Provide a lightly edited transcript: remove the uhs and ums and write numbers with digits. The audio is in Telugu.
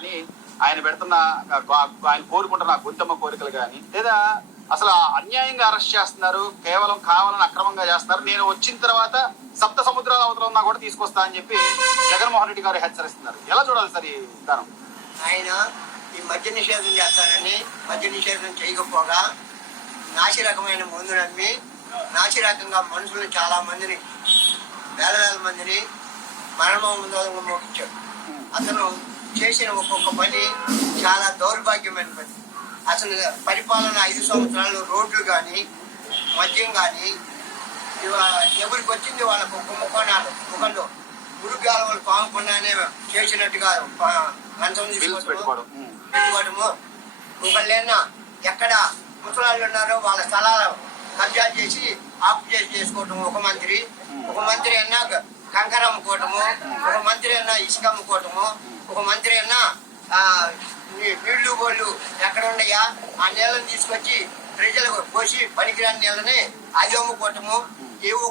అని ఆయన పెడుతున్న ఆయన కోరుకుంటున్న గొంతమ్మ కోరికలు కానీ లేదా అసలు అన్యాయంగా అరెస్ట్ చేస్తున్నారు, కేవలం కావాలని అక్రమంగా చేస్తున్నారు, నేను వచ్చిన తర్వాత సప్త సముద్రాల అవతల ఉన్నా కూడా తీసుకొస్తా అని చెప్పి జగన్మోహన్ రెడ్డి గారు హెచ్చరిస్తున్నారు. ఎలా చూడాలి సార్ ఈ విధానం? ఆయన ఈ మద్య నిషేధం చేస్తారని మద్య నిషేధం చేయకపోగా నాసి రకమైన మందు నమ్మి నాసి రకంగా మనుషులను చాలా మందిని వేల మందిని మరణమోదంగా మోగించాడు. అతను చేసిన ఒక్కొక్క పని చాలా దౌర్భాగ్యమైన పని. అసలు పరిపాలన 5 సంవత్సరాలు రోడ్లు కానీ మద్యం కానీ ఎవరికి వచ్చింది వాళ్ళకు ముఖంలో మురుగాలు పాముకుండానే చేసినట్టుగా లంచం పెట్టుకోవడము. ఒకళ్ళైనా ఎక్కడ ముసలాళ్ళు ఉన్నారో వాళ్ళ స్థలాలు కబ్జా చేసి ఆపు చేసుకోవటము. ఒక మంత్రి అన్నా కంకర అమ్ముకోవటము, ఒక మంత్రి అన్నా ఇసుక అమ్ముకోవటము, ఒక మంత్రి అన్నా నీళ్లు బోళ్ళు ఎక్కడ ఉన్నాయా ఆ నీళ్ళని తీసుకొచ్చి ప్రజలకు పోసి పనికిరాని నీళ్ళని అది అమ్ముకోవటము. ఏవో